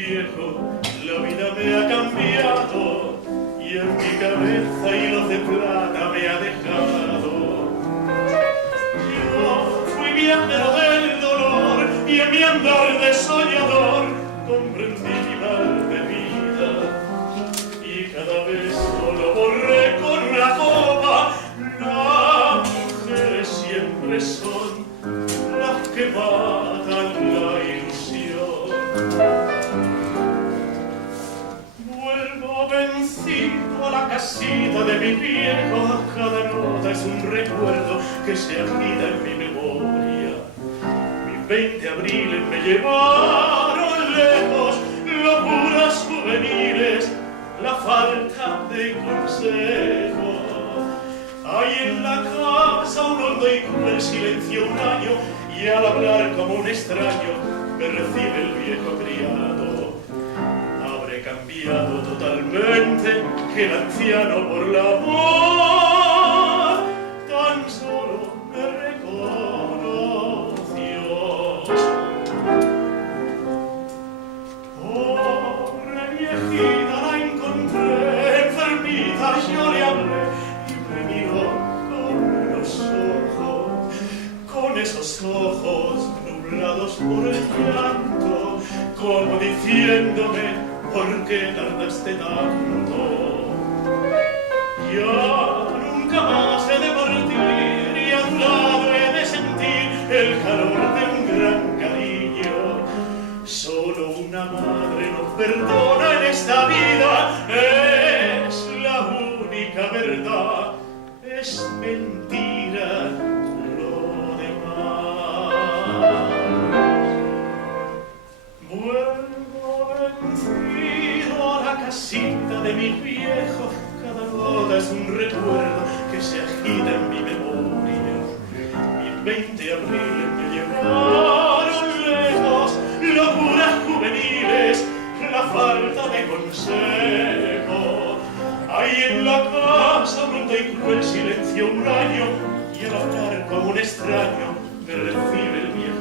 viejo, la vida me ha cambiado y en mi cabeza hilos de plata me ha dejado. Yo fui viajero del dolor y en mi andar de soñador comprendí mi mal de vida y cada vez solo borré con la copa. Las mujeres siempre son las que matan la ilusión. Vuelvo vencido a la casita de mi viejo, cada nota es un recuerdo que se agita en mi memoria. Mis 20 abriles me llevaron lejos, locuras juveniles, la falta de consejo. Hay en la casa un hondo y cruel silencio, un año, y al hablar como un extraño me recibe el viejo criado. Habré cambiado totalmente que el anciano por la voz tan solo me reconoció. Pobre viejita, la encontré enfermita, yo le hablé y me miró con los ojos, con esos ojos nublados por el llanto, como diciéndome: ¿por qué tardaste tanto? Ya nunca más he de partir y a tu lado he de sentir el calor de un gran cariño. Solo una madre nos perdona en esta vida, es la única verdad, es mentira lo demás. Vuelvo vencido a la casita de mis viejos, cada nota es un recuerdo que se agita en mi memoria. Mis 20 abriles me llevaron lejos, locuras juveniles, la falta de consejo. Hay en la casa un hondo y cruel silencio, un año, y al hablar como un extraño me recibe el viejo